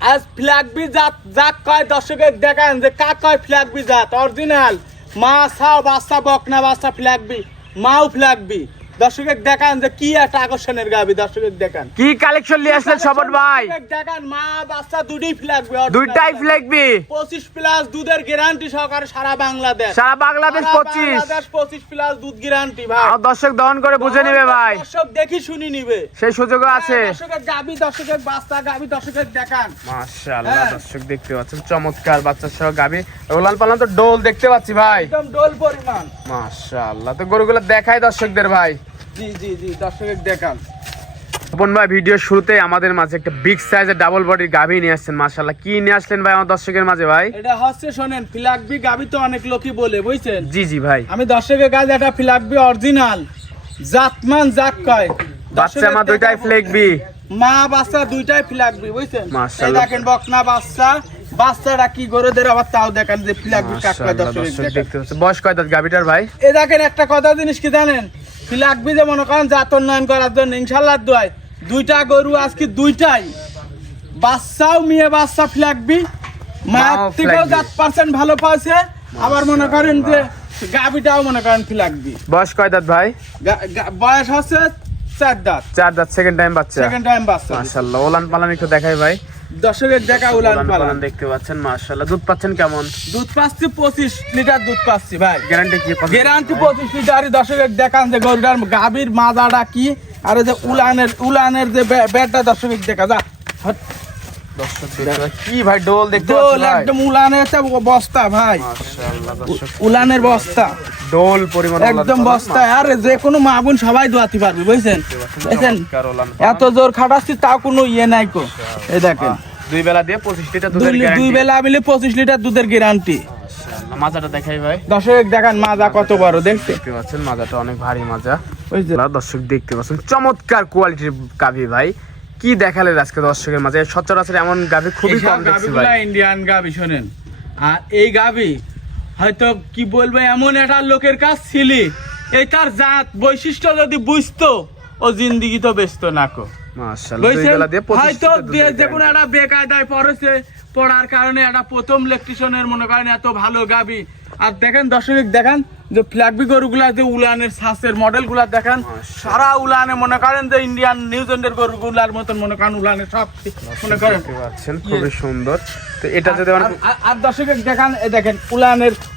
আজ ফ্ল্যাগবি জাত যাক কয় দর্শকের দেখান যে কাক কয় ফ্ল্যাগবি জাত অরিজিনাল মা ছাও বাচ্চা বকনা বাচ্চা ফ্ল্যাগবি মাও ফ্ল্যাগবি দর্শকের দেখান যে কি একটা আকর্ষণের গাবি দর্শকের দেখান কি কালেকশন নিয়ে আসলেন স্বপন ভাই? দেখান মা বাচ্চা দুটোই ফ্ল্যাগবি দুইটাই ফ্ল্যাগবি 25 প্লাস দুধের গ্যারান্টি সহকারে সারা বাংলাদেশ 25 প্লাস দুধ গ্যারান্টি ভাই। আর দর্শক দহন করে বুঝে নেবে ভাই, দর্শক দেখি শুনি নিবে সেই সুযোগও আছে। দর্শকের গাবি দর্শকের বাচ্চা গাবি দর্শকের দেখান মাশাআল্লাহ দর্শক দেখতে পাচ্ছেন চমৎকার বাচ্চা সহ গাবি। ওলান পালান তো ডোল দেখতে পাচ্ছি ভাই, একদম ডোল পরিমাণ। মাশাআল্লাহ তো গরুগুলো দেখাই দর্শকদের ভাই। জি জি জি দর্শকের দেখান। স্বপন ভাই ভিডিও শুরুতে আমাদের মাঝে একটা বিগ সাইজের ডাবল বডির গাভী নিয়ে আসছেন, মাশাআল্লাহ কি নিয়ে আসলেন ভাই আমার দর্শকের মাঝে ভাই? এটা হচ্ছে শোনেন ফ্ল্যাগবি গাবি তো অনেক লোকই বলে বুঝছেন। জি জি ভাই, আমি দর্শকের কাছে একটা ফ্ল্যাগবি অরিজিনাল জাতমান জাত কয় বাচ্চা মা দুইটাই ফ্ল্যাগবি, মা বাচ্চা দুইটাই ফ্ল্যাগবি বুঝছেন। এই মাশাআল্লাহ দেখেন বকনা বাচ্চা বাচ্চাটা কি গরুদের আবার তাও দেখেন যে ফ্ল্যাগবি কাক কয় দর্শকের দেখতে পাচ্ছেন। বয়স কয় দাঁত গাভীটার ভাই? এই দেখেন একটা কথা জিনিস কি জানেন, ফ্ল্যাগবি যে মনে করেন জাত উন্নয়ন করার জন্য ইনশাআল্লাহ দোয়ায় দুইটা গরু আজকে দুইটাই বাচ্চাও মেয়ে বাচ্চা ফ্ল্যাগবি মায়ের থেকেও জাত পার্সেন্ট ভালো পাইছে, আবার মনে করেন যে গাবিটাও মনে করেন ফ্ল্যাগবি। বয়স কয় দাঁত ভাই? বয়স হচ্ছে 4 দাঁত। 4 দাঁত, সেকেন্ড টাইম বাচ্চা। সেকেন্ড টাইম বাচ্চা। মাশাআল্লাহ ওলান পালান একটু দেখাই ভাই। দর্শকের দেখা উলান পালান দেখতে পাচ্ছেন, মাশাআল্লাহ দুধ পাচ্ছেন কেমন? দুধ পাচ্ছি 25 লিটার দুধ পাচ্ছি ভাই। গ্যারান্টি কি? গ্যারান্টি 25 লিটারই। দর্শকের দেখান যে গরুটার গাভীর মাজাটা কি আর যে উলানের যে ব্যাটটা দর্শকের দেখা যা দর্শক দেখতে কি ভাই ডোল দেখতে ডোল পাচ্ছেন ভাই? একদম উলানের বস্তা ভাই, মাশাআল্লাহ দর্শক উলানের বস্তা ডোল পরিমাণ একদম বস্তা। আর যে কোনো মা বোন সবাই দোয়াতে পারবে বুঝছেন। দেখেন এত জোর খাটাচ্ছি তাও কোনো ইয়ে নাই কো। এই দেখেন দুই বেলা দিয়ে 25 লিটার দুধের গ্যারান্টি। দুই বেলা মিলে 25 লিটার দুধের গ্যারান্টি। মাশাআল্লাহ মাজাটা দেখাই ভাই। দর্শক দেখান মাজা কত বড় দেখতে পাচ্ছেন, মাজাটা অনেক ভারী মাজা। দর্শক দেখতে পাচ্ছেন চমৎকার কোয়ালিটির গাভী ভাই। কি দেখালেন আজকে দর্শকের মাঝে? সচরাচর এমন গাভী খুবই কম দেখছি ভাই। ইন্ডিয়ান গাভী শোনেন, আর এই গাভী হয়তো কি বলবো এমন একটা লোকের কাছ ছিলি এই তার জাত বৈশিষ্ট্য যদি বুঝতো ও জিন্দিগি তো ব্যস্ত না কো। মাশাআল্লাহ দুই বেলা দিয়ে 25 হয়তো যে কোনো একটা বেকায়দায় পড়েছে, পড়ার কারণে একটা প্রথম ইলেকট্রিশিয়ানের মনে করেন এত ভালো গাভী। আর দেখেন দর্শক দেখান যে ফ্ল্যাগবি গরুগুলা যে উলানের সাসের মডেলগুলা দেখেন সারা উলানে মনে করেন যে ইন্ডিয়ান নিউজিল্যান্ডের গরুগুলার মতন মনে করেন উলানের সব মনে করেন পাচ্ছেন খুবই সুন্দর। তো এটা যদি আর দর্শক দেখান এই দেখেন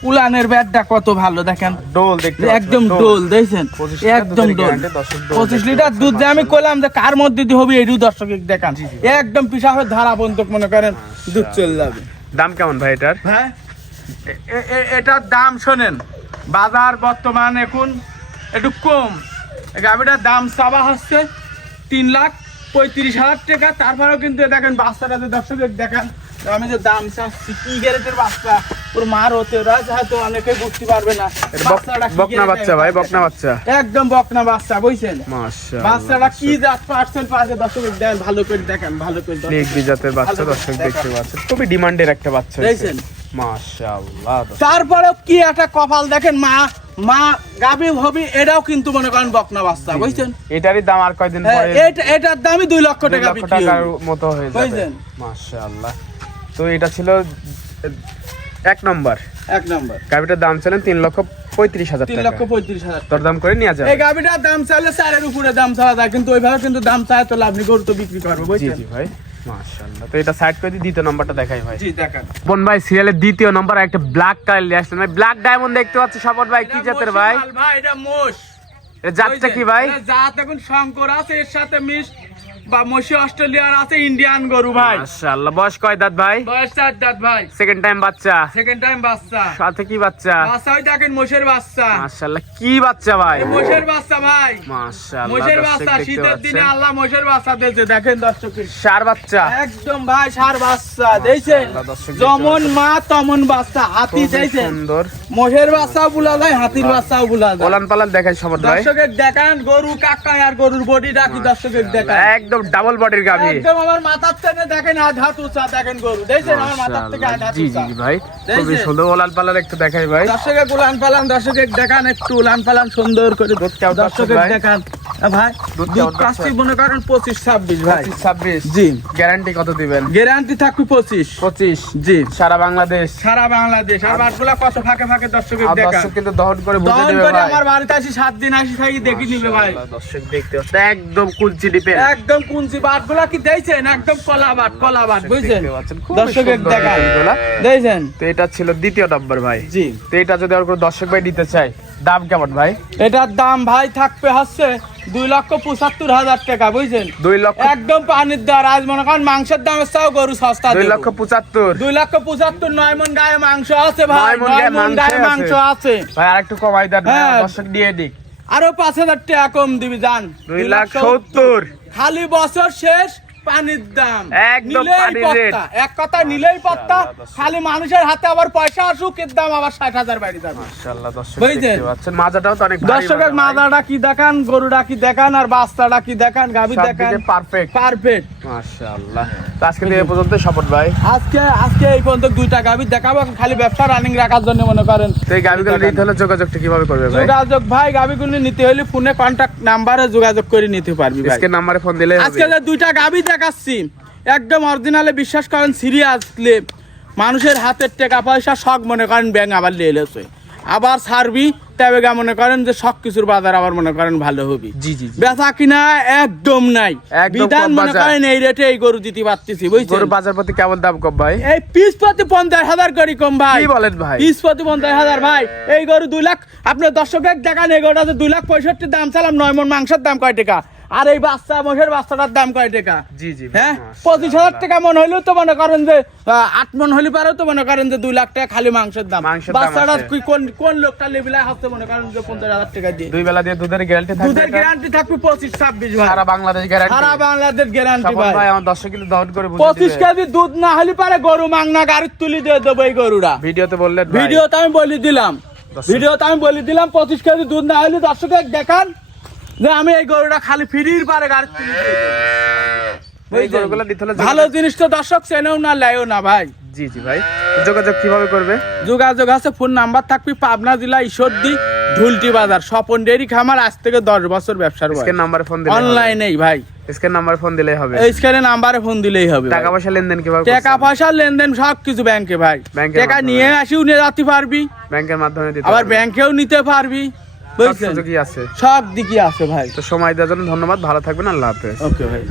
উলানের ব্যাটটা কত ভালো দেখেন ডোল দেখতে একদম ডোল দেখছেন একদম ডোল 25 লিটার দুধ যে আমি কইলাম যে কার মধ্যে দিয়ে হবে এইটু দর্শক দেখান একদম পিসাবের ধারা বন্ধক মনে করেন দুধ চলে যাবে। দাম কেমন ভাই এটার? হ্যাঁ এটার দাম শোনেন বাজার বর্তমান এখন একটু কম। গাভীটার দাম চাওয়া হচ্ছে 3,35,000 টাকা। তারপরেও কিন্তু দেখেন বাচ্চাটা যে দর্শকের দেখেন আমি যে দাম চাচ্ছি কি গ্যারেন্টির বাচ্চা ওর মার হতে হয়তো অনেকে বুঝতে পারবে না। বকনা বাচ্চা ভাই, বকনা বাচ্চা একদম বকনা বাচ্চা বুঝছেন। মাশাআল্লাহ বাচ্চাটা কি জাত পার্সেন্ট পাচ্ছে দর্শকের দেখেন ভালো করে দেখেন ভালো করে নেকবি জাতের বাচ্চা দর্শক দেখতে পাচ্ছেন, খুবই ডিমান্ডের একটা বাচ্চা দেখছেন মাশাআল্লাহ। তারপরেও কি একটা কপাল দেখেন মা গাবি হবি এটাও কিন্তু মনে করেন বকনা বাচ্চা বুঝছেন। এটারই দাম আর কয়দিন পরে এটার দামই 2 লক্ষ টাকা বিক্রি টাকার মতো হয়ে যাবে বুঝছেন। মাশাআল্লাহ। তো এটা ছিল এক নম্বর গাবিটার দাম ছিলেন 3,35,000 টাকা। 3,35,000 তোর দাম করে নিয়ে যাবে। এই গাবিটার দাম চাইলে 4 এর উপরে দাম চাওয়া যায়, কিন্তু ওইভাবে কিন্তু দাম চায় তো লাভ নেই, গরু তো বিক্রি করবে বুঝছেন। জি ভাই মাশাআল্লাহ। তো এটা সাইড করে দি, দ্বিতীয় নাম্বারটা দেখাই ভাই। জি দেখান স্বপন ভাই সিরিয়ালের দ্বিতীয় নাম্বার একটা ব্ল্যাক কালার নিয়ে আসলেন ভাই। ব্ল্যাক ডায়মন্ড দেখতে পাচ্ছি স্বপন ভাই, কি জাতের ভাই? ভাই এটা মোষ। এটা জাতটা কি ভাই? জাত এখন শঙ্কর আছে, এর সাথে মিশ বা মশি অস্ট্রেলিয়ার আছে ইন্ডিয়ান গরু ভাই। মাশাআল্লাহ। বয়স কয় দাঁত ভাই? বয়স 4 দাঁত ভাই। সেকেন্ড টাইম বাচ্চা? সেকেন্ড টাইম বাচ্চা। সাথে কি বাচ্চা? বাচ্চা ওই দেখেন মোষের বাচ্চা। মাশাআল্লাহ কি বাচ্চা ভাই? মোষের বাচ্চা ভাই। মাশাআল্লাহ মোষের বাচ্চা, শীতের দিনে আল্লাহ মোষের বাচ্চা দিয়েছে দেখেন দর্শক। ষাঁড় বাচ্চা একদম ভাই, ষাঁড় বাচ্চা দিয়েছে যেমন মা তেমন বাচ্চা। হাতি দিয়েছে সুন্দর, মোষের বাচ্চাও বলা যায় হাতির বাচ্চাও বলা যায়। ওলান পালান দেখাই স্বপন ভাই। দর্শকের দেখান গরু কাকা আর গরুর বডি ডাকি দর্শকের দেখান একদম ডাবল বডির গাভী। একদম আমার মাথার থেকে দেখেন আধ হাত উঁচা দেখেন গরু দেখেন আমার মাথার থেকে আধ হাত জি উঁচা। জি ভাই খুবই সুন্দর। ওলান পালান একটু দেখাই ভাই। দর্শকের উলান পালান দর্শকের দেখান একটু উলান পালান সুন্দর করে দর্শকের দেখান ভাই দুধ দুধ কেমন পাচ্ছি পাচ্ছেন? মনে করেন 25-26 ভাই 26 জি গ্যারান্টি কত দিবেন? গ্যারান্টি থাকবে 25 25 জি সারা বাংলাদেশ। সারা বাংলাদেশ। আর বাটগুলা কত ফাঁকে ফাঁকে দর্শকের আর দেখা দর্শক কিন্তু দহন করে বুঝে দহন নেবে করে ভাই। আমার বাড়িতে আসি 7 দিন আসি থাকি দেখি নিবে ভাই মাশাআল্লাহ, দর্শক দেখতে পাচ্ছেন একদম কুলচি ডিপেল। একদম কুঞ্চি বাটগুলা কি দেইছেন একদম কলা বাট বুঝছেন দেখতে পাচ্ছেন, খুবই দর্শকের সুন্দর দেখা ডিপেলগুলা। দেইছেন তো এটা ছিল দ্বিতীয় নাম্বার ভাই। জি তো এটা যদি আর কোনো দর্শক ভাই নিতে চায় দাম কেমন ভাই? এটার দাম ভাই থাকবে হচ্ছে 2,75,000 টাকা বুঝছেন 2 লক্ষ একদম পানির দর আজ মনে করেন মাংসের দামের চাও গরু সস্তা 2,75,000 2,75,000 9 মন গায়ে মাংস আছে ভাই 9 মণ 9 মন গায়ে মাংস আছে ভাই আরেকটু কমাই দেন ভাই, হ্যাঁ। দর্শক দিয়ে দিক আরো 5,000 টাকা কম দিবি জান 2,70,000 খালি বছর শেষ পানির দাম একদম নিলেই পানির পত্তা। এক কথা নিলেই পত্তা খালি মানুষের হাতে আবার পয়সা আসুক এর দাম আবার 60,000 বাইরে যাবে মাশাআল্লাহ, দর্শক বুঝছেন? দেখতে পাচ্ছেন মাজাটাও তো অনেক ভারী দর্শকের মাজা ভাই। মাদাটা কি দেখান গরুটা কি দেখান আর বাচ্চাটা কি দেখান গাভী সব দেখান দিকে পারফেক্ট পারফেক্ট মাশাআল্লাহ। তো আজকে এই পর্যন্ত সাপোর্ট ভাই। আজকে এই পর্যন্ত 2টা গাভী দেখাবো খালি ব্যবসা রানিং রাখার জন্য মনে করেন তো এই গাবিগুলো নিতে হলে যোগাযোগটা কিভাবে করবে ভাই? যোগাযোগ ভাই গাভীগুলো নিতে হলে ফোনে কন্টাক্ট নাম্বারে যোগাযোগ করে নিতে পারবি ভাই আজকে নম্বরে ফোন দিলে হবে। আজকে যে 2টা গাভী দেখাচ্ছি একদম অরিজিনালে বিশ্বাস করেন সিরিয়াসলি মানুষের হাতের টাকা পয়সা শখ মনে করেন ব্যাংক আবার নিয়ে এলেছে আবার ছাড়বি তবে মনে করেন যে সব কিছুর বাজার আবার মনে করেন ভালো হবে জি জি জি। বেচা কিনা একদম নাই একদম বিধান কম মনে বাজার। করেন এই রেটে এই গরু দিতে পারতেছি বুঝছেন গরু বাজার প্রতি কেমন দাম কম ভাই? এই পিস প্রতি 50,000 করে কম ভাই কি বলেন ভাই? পিস প্রতি 50,000 ভাই এই গরু 2 লাখ আপনার দর্শকের দেখান এই গরুটা 2,65,000 দাম চালাম 9 মণ মাংসের দাম কয় টাকা আর এই বাচ্চা মোষের বাচ্চাটার দাম কয় টাকা জি জি ভাই, হ্যাঁ মাশাআল্লাহ। 25,000 টাকা মন হইলেও তো মনে করেন যে 8 মণ হইলে পারেও তো মনে করেন যে 2 লাখ টাকা খালি মাংসের দাম মাংসের দাম বাচ্চাটা আছে। কোন লোকটা লেবিলা হচ্ছে মনে করেন যে 50,000 টাকা দিয়ে দুই বেলা দিয়ে দুধের গ্যারান্টি থাকবে দুধের এটা? গ্যারান্টি থাকবে 25-26 ভাই সারা বাংলাদেশ গ্যারান্টি। সারা বাংলাদেশ গ্যারান্টি সাপোর্ট ভাই ভাই আমার দর্শক কিন্তু দহন করে বুঝে 25 দিবে। কেজি দুধ না হলে পারে গরু মাংনা গাড়ির তুলি দিয়ে দেবো এই গরুটা ভিডিওতে বললেন ভাই। ভিডিওতে আমি বলে দিলাম দর্শক। ভিডিওতে আমি বলে দিলাম 25 কেজি দুধ না হলে দর্শকের দেখান যে আমি এই গরুটা খালি ফ্রির পারে গাড়ির তুলি দিয়ে দেবো। এই গরুগুলো নিতে হলে ভালো জিনিস তো দর্শক চেনেও না লেও না ভাই জি জি ভাই। যোগাযোগ কিভাবে করবে? যোগাযোগ আছে ফোন নাম্বার থাকবে পাবনা জেলা ঈশ্বরদী ঢুলটি বাজার স্বপন ডেয়ারি খামার আজ থেকে 10 বছর ব্যবসার স্ক্যান নাম্বারে ফোন দিলে অনলাইনেই ভাই স্ক্যান নাম্বারে ফোন দিলেই হবে। এই স্ক্যানে নাম্বারে ফোন দিলেই হবে টাকা ভাই। পয়সা লেনদেন কিভাবে টাকা পয়সা লেনদেন সব কিছু ব্যাংকে ভাই ব্যাংকের টাকা মাধ্যমে। নিয়ে আসিও নিয়ে যেতে পারবি ব্যাংকের মাধ্যমে দিতে আবার হবে। ব্যাংকেও নিতে পারবি বুঝছেন সুযোগই আছে। সব দিকই আছে ভাই তো সময় দেওয়ার জন্য ধন্যবাদ, ভালো থাকবেন, আল্লাহ হাফেজ। ওকে ভাই